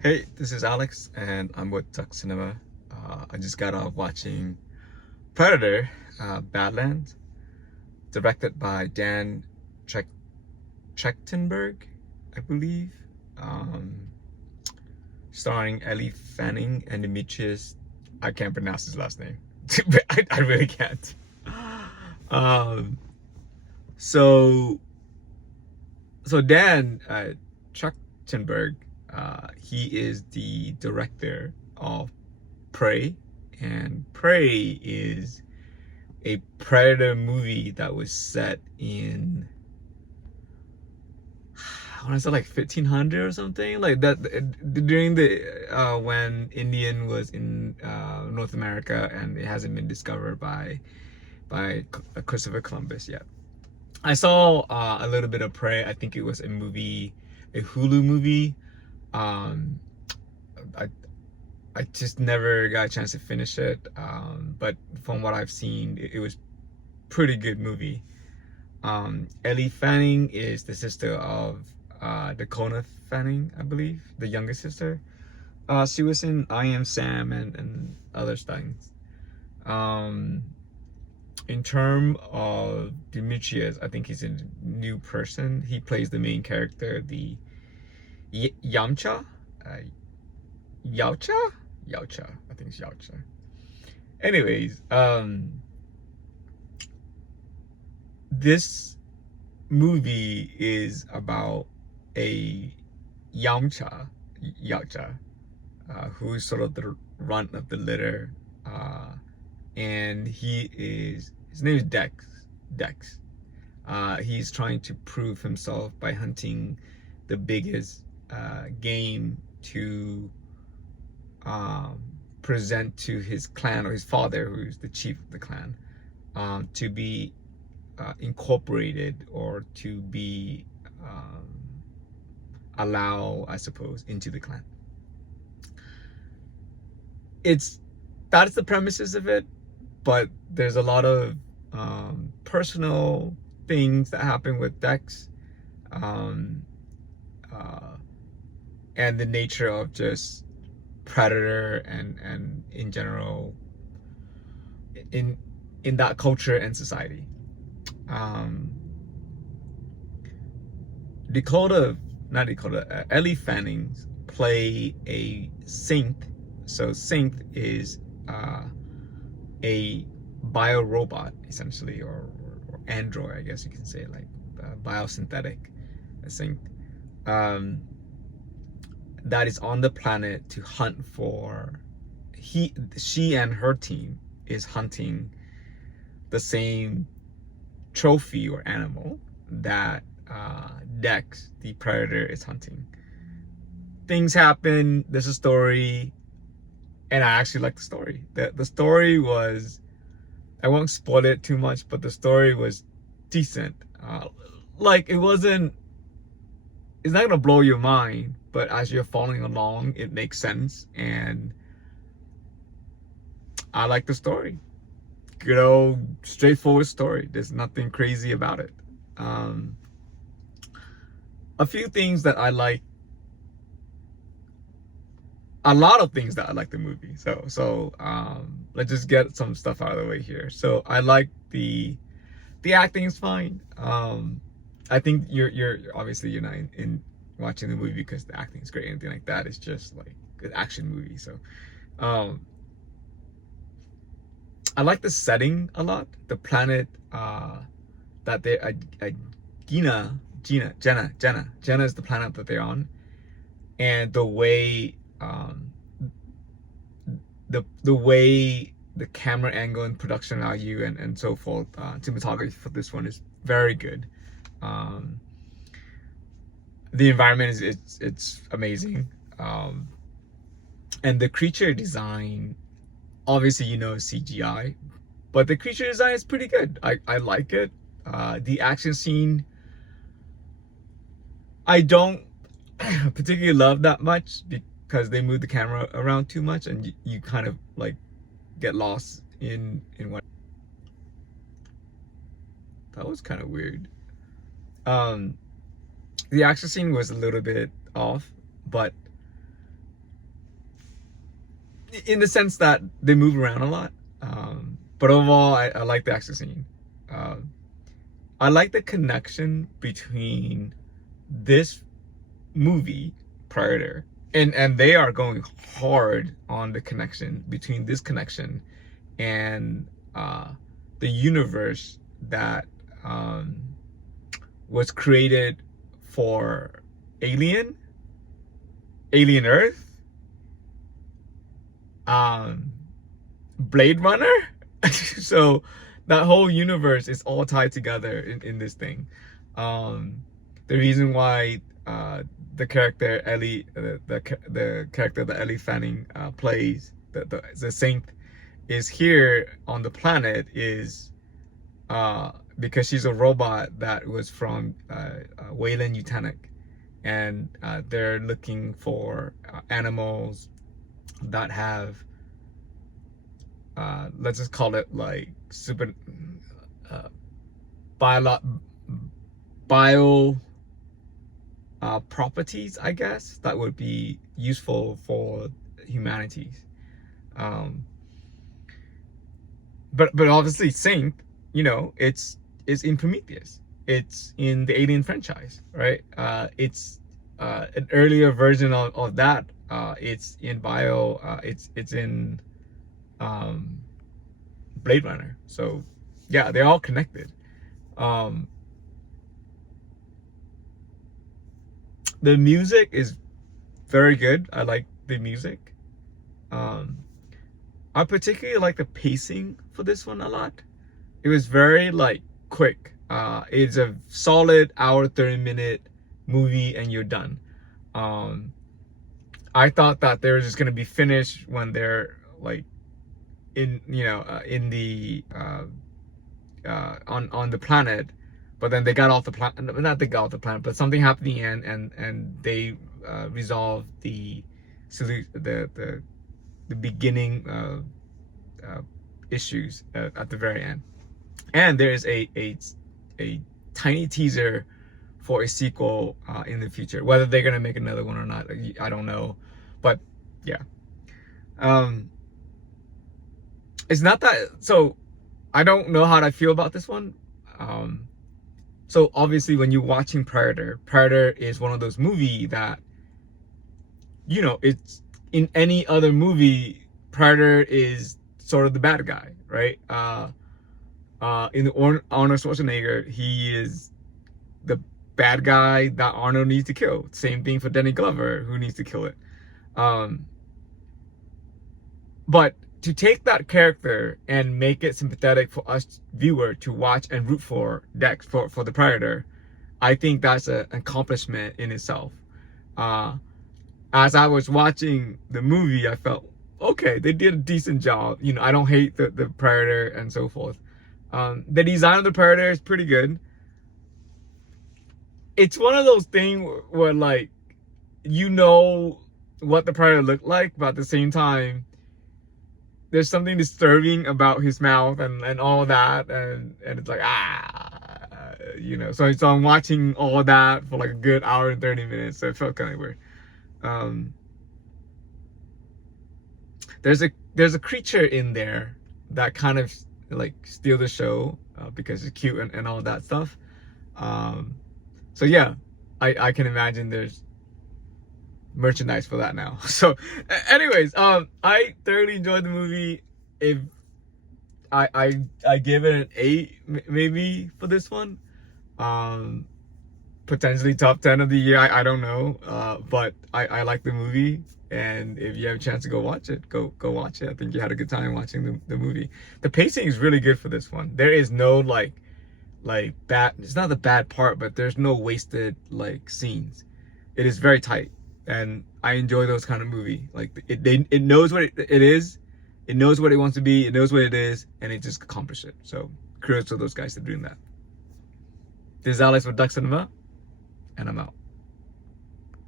Hey, this is Alex, and I'm with Tuck Cinema. I just got off watching Predator, Badlands, directed by Dan Trech Trechtenberg, I believe, um, starring Ellie Fanning and Demetrius. I can't pronounce his last name. I really can't. Um, so, so Dan Trechtenberg, he is the director of Prey, and Prey is a Predator movie that was set in, I want to say like 1500 or something like that, during the when Indian was in North America, and it hasn't been discovered by Christopher Columbus yet. I saw a little bit of Prey. I think it was a movie, a Hulu movie. Um, I I just never got a chance to finish it. But from what I've seen, it was pretty good movie. Ellie Fanning is the sister of Dakota Fanning, I believe, the youngest sister. She was in I Am Sam and other things. Um, in terms of Demetrius, I think he's a new person. He plays the main character, the Yamcha, uh, Yaucha, Yaucha. I think it's Yaucha. Anyways, this movie is about a Yamcha, Yaucha, who is sort of the runt of the litter, and his name is Dex. Dex. He's trying to prove himself by hunting the biggest game to um, present to his clan, or his father, who's the chief of the clan, to be incorporated, or to be allowed, I suppose, into the clan. It's That's the premises of it, but there's a lot of personal things that happen with Dex, um, uh, and the nature of just Predator, and in general, in in that culture and society. Um, Dakota, not Dakota, Ellie Fanning play a synth. So synth is a bio robot, essentially, or android, I guess you can say, like biosynthetic synth, um, that is on the planet to hunt for. She and her team is hunting the same trophy or animal that Dex, the predator, is hunting. Things happen. There's a story, and I actually like the story. The story was, I won't spoil it too much, but the story was decent. Like, it wasn't. It's not gonna blow your mind, but as you're following along, it makes sense, and I like the story. Good old straightforward story. There's nothing crazy about it. Um, a few things that I like, a lot of things that I like the movie. So let's just get some stuff out of the way here. So I like the acting is fine. I think you're obviously you're not in watching the movie because the acting is great or anything like that. It's just like an action movie. So um, I like the setting a lot. The planet that they Jenna is the planet that they're on, and the way the way the camera angle and production value and so forth, cinematography for this one is very good. Um, the environment is it's amazing, and the creature design, obviously CGI, but the creature design is pretty good. I like it. The action scene, I don't particularly love that much because they move the camera around too much, and you kind of like get lost in what. That was kind of weird. Um, the action scene was a little bit off, but in the sense that they move around a lot. But overall, I like the action scene. I like the connection between this movie, Predator, and they are going hard on the connection between this connection and the universe that was created for Alien Earth, Blade Runner. So that whole universe is all tied together in this thing. The reason why the character Ellie, the character that Ellie Fanning plays, the Saint, is here on the planet is because she's a robot that was from Wayland Eugenic, and they're looking for animals that have let's just call it like super bio properties, I guess, that would be useful for humanities. But obviously Sync, you know, it's in Prometheus. It's in the Alien franchise, right? It's an earlier version of that. It's in it's in Blade Runner. So yeah, they're all connected. The music is very good. I like the music. I particularly like the pacing for this one a lot. It was very like quick. It's a solid hour 30-minute movie and you're done. I thought that they were just gonna be finished when they're like in, you know, in the on the planet, but then they got off the planet. Not they got off the planet, but something happened in the end, and they resolved the beginning issues at the very end. And there is a tiny teaser for a sequel in the future. Whether they're gonna make another one or not, I don't know. But yeah, it's not that. So I don't know how I feel about this one. So obviously, when you're watching Predator is one of those movies that, you know, it's in any other movie, Predator is sort of the bad guy, right? In the Arnold Schwarzenegger, he is the bad guy that Arnold needs to kill. Same thing for Danny Glover, who needs to kill it. But to take that character and make it sympathetic for us viewer to watch and root for Dex for the Predator, I think that's an accomplishment in itself. As I was watching the movie, I felt, okay, they did a decent job. You know, I don't hate the Predator and so forth. The design of the Predator is pretty good. It's one of those things where, like, you know what the Predator looked like, but at the same time, there's something disturbing about his mouth and all that, and it's like, you know. So I'm watching all that for like a good hour and 30 minutes. So it felt kind of weird. There's a creature in there that kind of like steal the show because it's cute and all that stuff. So yeah, I can imagine there's merchandise for that now. So anyways, I thoroughly enjoyed the movie. If I give it an 8 maybe for this one. Potentially top 10 of the year, I don't know. But I like the movie, and if you have a chance to go watch it, go watch it. I think you had a good time watching the movie. The pacing is really good for this one. There is no like bad, it's not the bad part, but there's no wasted like scenes. It is very tight. And I enjoy those kind of movie. Like it knows what it is. It knows what it wants to be. It knows what it is, and it just accomplished it. So kudos to those guys for doing that. This is Alex with Duck Cinema, and I'm out.